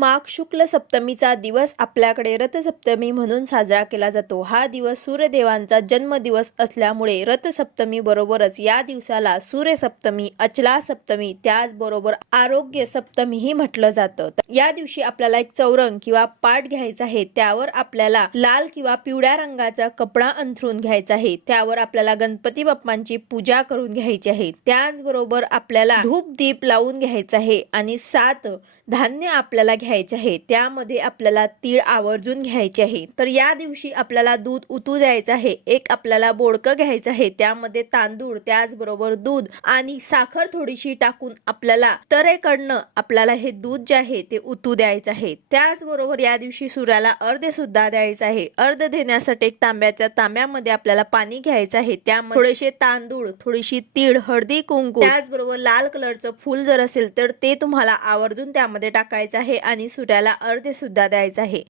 माघ शुक्ल सप्तमीचा दिवस आपल्याकडे रथसप्तमी म्हणून साजरा केला जातो। हा दिवस सूर्यदेवांचा जन्मदिवस असल्यामुळे रथसप्तमी बरोबरच या दिवसाला सूर्यसप्तमी, अचला सप्तमी, त्याचबरोबर आरोग्य सप्तमीही म्हटलं जातं। या दिवशी आपल्याला एक चौरंग किंवा पाट घ्यायचा आहे, त्यावर आपल्याला लाल किंवा पिवळ्या रंगाचा कपडा अंथरून घ्यायचा आहे, त्यावर आपल्याला गणपती बाप्पांची पूजा करून घ्यायची आहे। त्याचबरोबर आपल्याला धूप दीप लावून घ्यायचा आहे आणि 7 धान्य आपल्याला घ्यायचे आहे, त्यामध्ये आपल्याला तीळ आवर्जून घ्यायचे आहे। तर या दिवशी आपल्याला दूध उतू द्यायचं आहे। एक आपल्याला बोडकं घ्यायचं आहे, त्यामध्ये तांदूळ, त्याचबरोबर दूध आणि साखर थोडीशी टाकून आपल्याला तरेकडनं आपल्याला हे दूध जे आहे ते उतू द्यायचं आहे। त्याचबरोबर या दिवशी सूर्याला अर्ध्य सुद्धा द्यायचं आहे। अर्ध देण्यासाठी एक तांब्यामध्ये आपल्याला पाणी घ्यायचं आहे, त्यामध्ये थोडेसे तांदूळ, थोडीशी तीळ, हळदी कुंकू, त्याचबरोबर लाल कलरचं फूल जर असेल तर ते तुम्हाला आवर्जून त्यामध्ये टाकायचं आहे आणि सूर्याला अर्ध्य सुद्धा द्यायचं आहे।